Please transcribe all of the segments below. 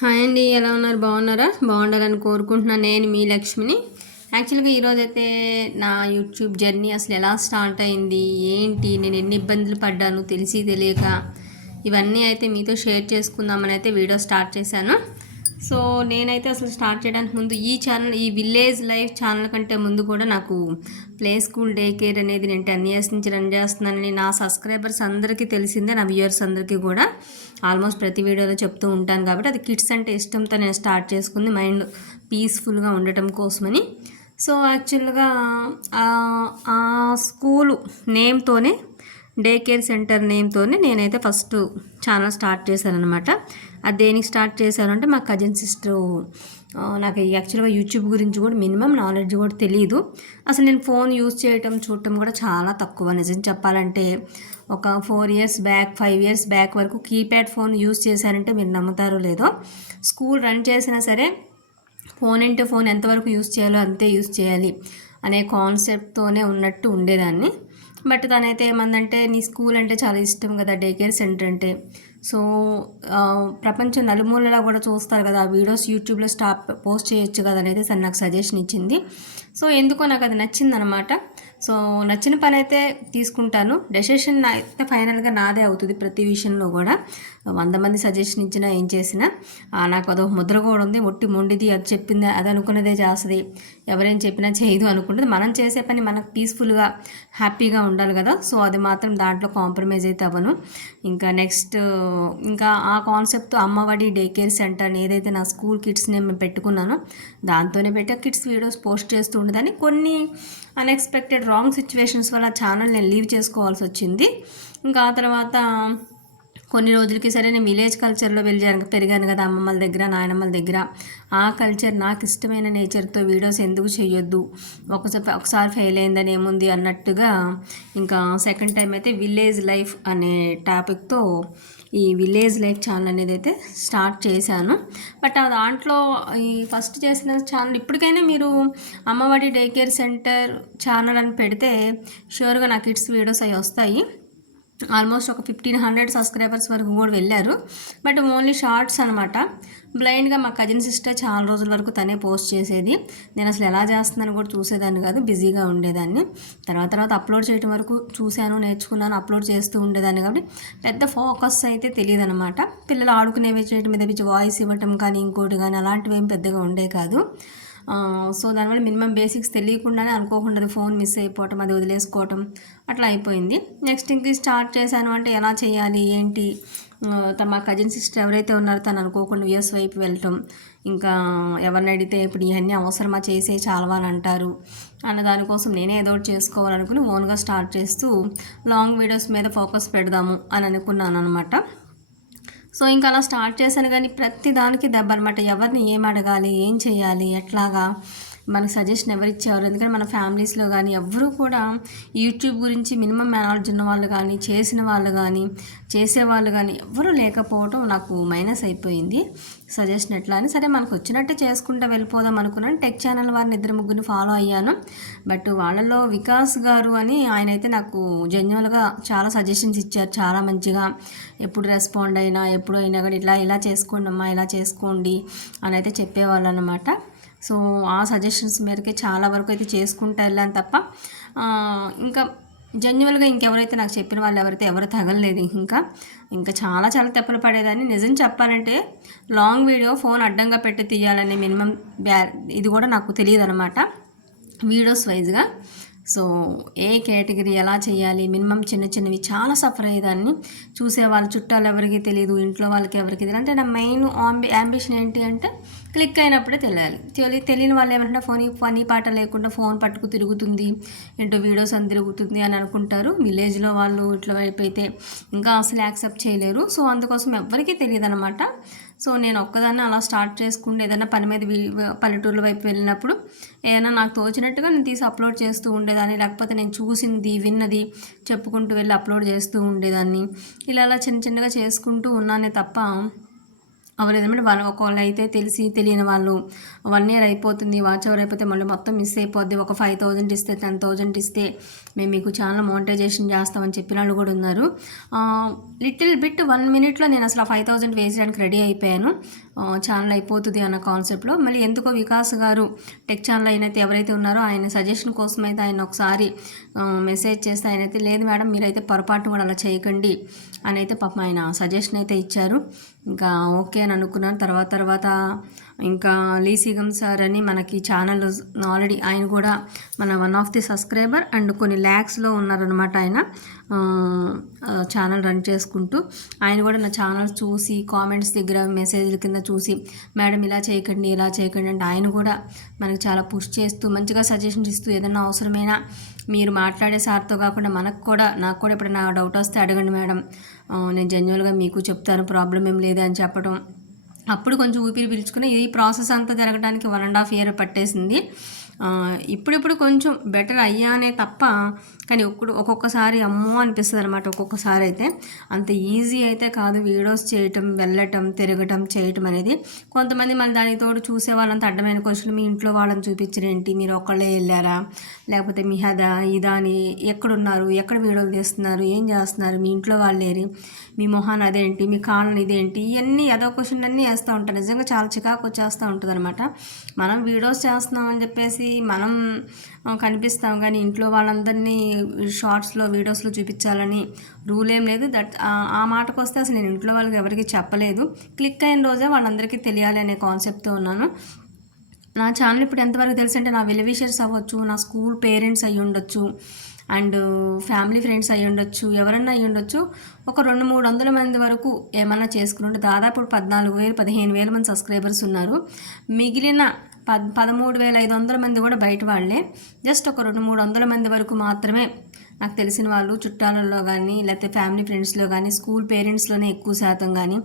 Hi అండి, ఎలా ఉన్నారు? బాగున్నారా? బాగుండాలని కోరుకుంటున్నాను. నేను మీ లక్ష్మిని. యాక్చువల్గా ఈరోజైతే నా యూట్యూబ్ జర్నీ అసలు ఎలా స్టార్ట్ అయింది, ఏంటి, నేను ఎన్ని ఇబ్బందులు పడ్డాను తెలిసి తెలియక, ఇవన్నీ అయితే మీతో షేర్ చేసుకుందామని అయితే వీడియో స్టార్ట్ చేశాను. సో నేనైతే అసలు స్టార్ట్ చేయడానికి ముందు ఈ విలేజ్ లైఫ్ ఛానల్ కంటే ముందు కూడా నాకు ప్లే స్కూల్ డే కేర్ అనేది నేను 10 ఇయర్స్ నుంచి రన్ చేస్తున్నానని నా సబ్స్క్రైబర్స్ అందరికీ తెలిసిందే, నా వ్యూయర్స్ అందరికీ కూడా ఆల్మోస్ట్ ప్రతి వీడియోలో చెప్తూ ఉంటాను. కాబట్టి అది కిడ్స్ అంటే ఇష్టంతో నేను స్టార్ట్ చేసుకుంది, మైండ్ పీస్ఫుల్గా ఉండటం కోసమని. సో యాక్చువల్గా ఆ స్కూలు నేమ్తోనే, డే కేర్ సెంటర్ నేమ్తోనే నేనైతే ఫస్ట్ ఛానల్ స్టార్ట్ చేశాను అనమాట. అది దేనికి స్టార్ట్ చేశాను అంటే, మా కజిన్ సిస్టర్, నాకు యాక్చువల్గా యూట్యూబ్ గురించి కూడా మినిమం నాలెడ్జ్ కూడా తెలియదు. అసలు నేను ఫోన్ యూజ్ చేయటం చూడటం కూడా చాలా తక్కువ. నిజం చెప్పాలంటే ఒక 4 ఇయర్స్ బ్యాక్, 5 ఇయర్స్ బ్యాక్ వరకు కీప్యాడ్ ఫోన్ యూజ్ చేశానంటే మీరు నమ్ముతారో లేదో. స్కూల్ రన్ చేసినా సరే ఫోన్ అంటే ఫోన్ ఎంతవరకు యూజ్ చేయాలో అంతే యూజ్ చేయాలి అనే కాన్సెప్ట్తోనే ఉన్నట్టు ఉండేదాన్ని. బట్ తనైతే ఏమందంటే, నీ స్కూల్ అంటే చాలా ఇష్టం కదా, డే కేర్ సెంటర్ అంటే. సో ప్రపంచం నలుమూలలా కూడా చూస్తారు కదా, ఆ వీడియోస్ యూట్యూబ్లో పోస్ట్ చేయొచ్చు కదా అనేది తను నాకు సజెషన్ ఇచ్చింది. సో ఎందుకో నాకు అది నచ్చిందనమాట. సో నచ్చిన పని అయితే తీసుకుంటాను. డెసిషన్ అయితే ఫైనల్గా నాదే అవుతుంది ప్రతి విషయంలో కూడా. 100 మంది సజెషన్ ఇచ్చినా ఏం చేసినా నాకు అదొక ముద్ర కూడా ఉంది. ఒట్టి మొండిది, అది చెప్పింది అది అనుకున్నదే చేస్తుంది, ఎవరేం చెప్పినా చేయదు అనుకుంటుంది. మనం చేసే పని మనకు పీస్ఫుల్గా హ్యాపీగా ఉండాలి కదా. సో అది మాత్రం దాంట్లో కాంప్రమైజ్ అయితే అవ్వను. ఇంకా ఆ కాన్సెప్ట్తో అమ్మఒడి డే కేర్ సెంటర్ ఏదైతే నా స్కూల్ కిడ్స్ నేను పెట్టుకున్నానో దాంతోనే పెట్టి కిడ్స్ వీడియోస్ పోస్ట్ చేస్తూ ఉండేదాన్ని. కొన్ని అన్ఎక్స్పెక్టెడ్ రాంగ్ సిచ్యువేషన్స్ వల్ల ఛానల్ నేను లీవ్ చేసుకోవాల్సి వచ్చింది. ఇంకా ఆ తర్వాత కొన్ని రోజులకి సరే నేను విలేజ్ కల్చర్లో పెరిగాను కదా, అమ్మమ్మల దగ్గర, నాయనమ్మల దగ్గర. ఆ కల్చర్, నాకు ఇష్టమైన నేచర్తో వీడియోస్ ఎందుకు చేయొద్దు, ఒకసారి ఫెయిల్ అయిందని ఏముంది అన్నట్టుగా ఇంకా సెకండ్ టైం అయితే విలేజ్ లైఫ్ అనే టాపిక్తో ఈ విలేజ్ లైఫ్ ఛానల్ అనేది అయితే స్టార్ట్ చేశాను. బట్ ఆ దాంట్లో ఈ ఫస్ట్ చేసిన ఛానల్ ఇప్పటికైనా మీరు Amma Odi day care centre channel అని పెడితే షూర్గా నా కిడ్స్ వీడియోస్ అవి వస్తాయి. ఆల్మోస్ట్ ఒక 1500 సబ్స్క్రైబర్స్ వరకు కూడా వెళ్ళారు. బట్ ఓన్లీ షార్ట్స్ అనమాట. బ్లైండ్గా మా కజిన్ సిస్టర్ చాలా రోజుల వరకు తనే పోస్ట్ చేసేది. నేను అసలు ఎలా చేస్తున్నాను కూడా చూసేదాన్ని కాదు, బిజీగా ఉండేదాన్ని. తర్వాత అప్లోడ్ చేయడం వరకు చూశాను, నేర్చుకున్నాను, అప్లోడ్ చేస్తూ ఉండేదాన్ని. కాబట్టి పెద్ద ఫోకస్ అయితే తెలియదు అనమాట. పిల్లలు ఆడుకునేవి చేయడం మీద పిచ్చి వాయిస్ ఇవ్వటం కానీ ఇంకోటి కానీ అలాంటివి ఏం పెద్దగా ఉండే కాదు. సో దానివల్ల మినిమం బేసిక్స్ తెలియకుండానే అనుకోకుండా ఫోన్ మిస్ అయిపోవటం, అది వదిలేసుకోవటం అట్లా అయిపోయింది. నెక్స్ట్ ఇంక స్టార్ట్ చేశాను అంటే ఎలా చేయాలి ఏంటి, మా కజిన్ సిస్టర్ ఎవరైతే ఉన్నారో తను అనుకోకుండా వ్యూస్ వైపు వెళ్ళటం, ఇంకా ఎవరిని అడిగితే ఇప్పుడు ఇవన్నీ అవసరమా, చేసే చాలవా అని అంటారు అన్న దానికోసం నేనే ఏదో ఒకటి చేసుకోవాలనుకుని ఓన్గా స్టార్ట్ చేస్తూ లాంగ్ వీడియోస్ మీద ఫోకస్ పెడదాము అని అనుకున్నాను అనమాట. సో ఇంకా అలా స్టార్ట్ చేశాను. కానీ ప్రతి దానికి దెబ్బ అనమాట. ఎవరిని ఏం అడగాలి, ఏం చేయాలి, ఎట్లాగా, మనకు సజెషన్ ఎవరు ఇచ్చేవారు. ఎందుకంటే మన ఫ్యామిలీస్లో కానీ ఎవ్వరూ కూడా యూట్యూబ్ గురించి మినిమం నాలెడ్జ్ ఉన్న వాళ్ళు కానీ, చేసిన వాళ్ళు కానీ, చేసేవాళ్ళు కానీ ఎవ్వరూ లేకపోవడం నాకు మైనస్ అయిపోయింది. సజెషన్ ఎట్లా అని సరే మనకు వచ్చినట్టే చేసుకుంటూ వెళ్ళిపోదాం అనుకున్నాను. టెక్ ఛానల్ వారిని 2-3 ఫాలో అయ్యాను. బట్ వాళ్ళలో వికాస్ గారు అని ఆయన అయితే నాకు జెన్యున్గా చాలా సజెషన్స్ ఇచ్చారు, చాలా మంచిగా. ఎప్పుడు రెస్పాండ్ అయినా, ఎప్పుడు అయినా కానీ ఇలా చేసుకోండి అమ్మా, ఇలా చేసుకోండి అని అయితే చెప్పేవాళ్ళు అనమాట. సో ఆ సజెషన్స్ మేరకే చాలా వరకు అయితే చేసుకుంటూ వెళ్ళాను తప్ప ఇంకా జెన్యువల్గా ఇంకెవరైతే నాకు చెప్పిన వాళ్ళు ఎవరు తగలలేదు. ఇంకా చాలా తెప్పలు పడేదాన్ని. నిజం చెప్పాలంటే లాంగ్ వీడియో ఫోన్ అడ్డంగా పెట్టి తీయాలనే మినిమం ఇది కూడా నాకు తెలియదు అనమాట, వీడియోస్ వైజ్గా. సో ఏ కేటగిరీ ఎలా చేయాలి, మినిమం చిన్నవి చాలా సఫర్ అయ్యేదాన్ని. చూసేవాళ్ళు చుట్టాలు ఎవరికి తెలియదు, ఇంట్లో వాళ్ళకి ఎవరికి తెలియదు. అంటే నా మెయిన్ యాంబిషన్ ఏంటి అంటే క్లిక్ అయినప్పుడే తెలియని వాళ్ళు ఏమంటే పని పాట లేకుండా ఫోన్ పట్టుకు తిరుగుతుంది, ఏంటో వీడియోస్ అని తిరుగుతుంది అని అనుకుంటారు. విలేజ్లో వాళ్ళు ఇట్లా వైపు అయితే ఇంకా అసలు యాక్సెప్ట్ చేయలేరు. సో అందుకోసం ఎవరికీ తెలియదు అనమాట. సో నేను ఒక్కదాన్ని అలా స్టార్ట్ చేసుకుంటే ఏదైనా పని మీద పల్లెటూర్ల వైపు వెళ్ళినప్పుడు ఏదైనా నాకు తోచినట్టుగా నేను తీసి అప్లోడ్ చేస్తూ ఉండేదాన్ని. లేకపోతే నేను చూసింది, విన్నది చెప్పుకుంటూ వెళ్ళి అప్లోడ్ చేస్తూ ఉండేదాన్ని. ఇలా చిన్నగా చేసుకుంటూ ఉన్నానే తప్ప అవ్వలేదన్నమాట. ఒకళ్ళు అయితే తెలియని వాళ్ళు 1 ఇయర్ అయిపోతుంది, వాచ్ అవర్ అయిపోతే మళ్ళీ మొత్తం మిస్ అయిపోద్ది, ఒక 5000 ఇస్తే 10,000 ఇస్తే మేము మీకు ఛానల్ మోనిటైజేషన్ చేస్తామని చెప్పిన వాళ్ళు కూడా ఉన్నారు. లిటిల్ బిట్ 1 మినిట్లో నేను అసలు ఆ 5000 వేసేయడానికి రెడీ అయిపోయాను. ఛానల్ అయిపోతుంది అన్న కాన్సెప్ట్లో మళ్ళీ ఎందుకో వికాస్ గారు టెక్ ఛానల్ అయినైతే ఎవరైతే ఉన్నారో ఆయన సజెషన్ కోసం అయితే ఆయన ఒకసారి మెసేజ్ చేస్తే ఆయన అయితే లేదు మేడం మీరైతే పొరపాటు కూడా అలా చేయకండి అని అయితే పాపం ఆయన సజెషన్ అయితే ఇచ్చారు. ఇంకా ఓకే అని అనుకున్నాను. తర్వాత ఇంకా లీసిగం సార్ అని మనకి ఛానల్ ఆల్రెడీ ఆయన కూడా మన one of the subscriber and కొన్ని ల్యాక్స్లో ఉన్నారనమాట. ఆయన ఛానల్ రన్ చేసుకుంటూ ఆయన కూడా నా ఛానల్ చూసి కామెంట్స్ దగ్గర మెసేజ్ల కింద చూసి మేడం ఇలా చేయకండి ఇలా చేయకండి అంటే ఆయన కూడా మనకి చాలా పుష్ చేస్తూ మంచిగా సజెషన్స్ ఇస్తూ ఏదైనా అవసరమైనా మీరు మాట్లాడే సార్తో కాకుండా నాకు కూడా ఎప్పుడైనా డౌట్ వస్తే అడగండి మేడం, నేను జెన్యున్గా మీకు చెప్తాను, ప్రాబ్లం ఏం లేదు అని చెప్పడం. అప్పుడు కొంచెం ఊపిరి పీల్చుకుని ఈ ప్రాసెస్ అంతా జరగడానికి 1.5 year పట్టేసింది. ఇప్పుడు కొంచెం బెటర్ అయ్యానే తప్ప కానీ ఒక్కొక్కసారి అమ్మో అనిపిస్తుంది అనమాట. ఒక్కొక్కసారి అయితే అంత ఈజీ అయితే కాదు వీడియోస్ చేయటం, వెళ్ళటం, తిరగటం, చేయటం అనేది. కొంతమంది మళ్ళీ దానికి తోడు చూసే వాళ్ళంతా అడ్డమైన క్వశ్చన్, మీ ఇంట్లో వాళ్ళని చూపించరేంటి, మీరు ఒక్కళ్ళే వెళ్ళారా, లేకపోతే మీ హదా ఇదా అని, ఎక్కడున్నారు, ఎక్కడ వీడియోలు తీస్తున్నారు, ఏం చేస్తున్నారు, మీ ఇంట్లో వాళ్ళేరి, మీ మొహాన్ అదేంటి, మీ కాళ్ళని ఇదేంటి, ఇవన్నీ అదో క్వశ్చన్ అన్నీ వేస్తూ ఉంటారు. నిజంగా చాలా చికాకు వచ్చేస్తూ ఉంటుంది అనమాట. మనం వీడియోస్ చేస్తున్నాం అని చెప్పేసి మనం కనిపిస్తాం కానీ ఇంట్లో వాళ్ళందరినీ షార్ట్స్లో వీడియోస్లో చూపించాలని రూల్ ఏం లేదు. ఆ మాటకు వస్తే అసలు నేను ఇంట్లో వాళ్ళకి ఎవరికి చెప్పలేదు. క్లిక్ అయిన రోజే వాళ్ళందరికీ తెలియాలి అనే కాన్సెప్ట్తో ఉన్నాను. నా ఛానల్ ఇప్పుడు ఎంతవరకు తెలుసు అంటే నా వెల్ విషర్స్ అవ్వచ్చు, నా స్కూల్ పేరెంట్స్ అయ్యి ఉండొచ్చు, అండ్ ఫ్యామిలీ ఫ్రెండ్స్ అయ్యి ఉండొచ్చు, ఎవరన్నా అయ్యి ఉండొచ్చు. ఒక 200-300 మంది వరకు ఏమన్నా చేసుకుంటే దాదాపు 14,000-15,000 మంది సబ్స్క్రైబర్స్ ఉన్నారు. మిగిలిన 13,500 మంది కూడా బయట వాళ్ళే. జస్ట్ ఒక 200-300 మంది వరకు మాత్రమే నాకు తెలిసిన వాళ్ళు చుట్టాలలో కానీ లేకపోతే ఫ్యామిలీ ఫ్రెండ్స్లో కానీ స్కూల్ పేరెంట్స్లోనే ఎక్కువ శాతం కానీ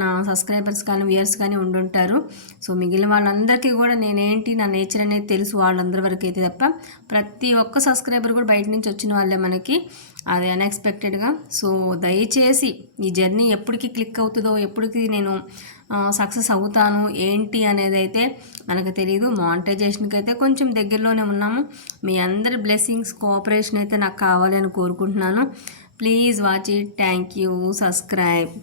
నా సబ్స్క్రైబర్స్ కానీ వ్యూయర్స్ కానీ ఉండుంటారు. సో మిగిలిన వాళ్ళందరికీ కూడా నేనేంటి నా నేచర్ అనేది తెలుసు వాళ్ళందరి వరకు అయితే తప్ప ప్రతి ఒక్క సబ్స్క్రైబర్ కూడా బయట నుంచి వచ్చిన వాళ్ళే మనకి, అది అన్ఎక్స్పెక్టెడ్గా. సో దయచేసి ఈ జర్నీ ఎప్పటికీ క్లిక్ అవుతుందో, ఎప్పటికీ నేను సక్సెస్ అవుతాను ఏంటి అనేది అయితే మనకు తెలియదు. మానిటైజేషన్కి అయితే కొంచెం దగ్గరలోనే ఉన్నాము. మీ అందరి బ్లెస్సింగ్స్, కోఆపరేషన్ అయితే నాకు కావాలి అని కోరుకుంటున్నాను. Please watch it. Thank you. Subscribe.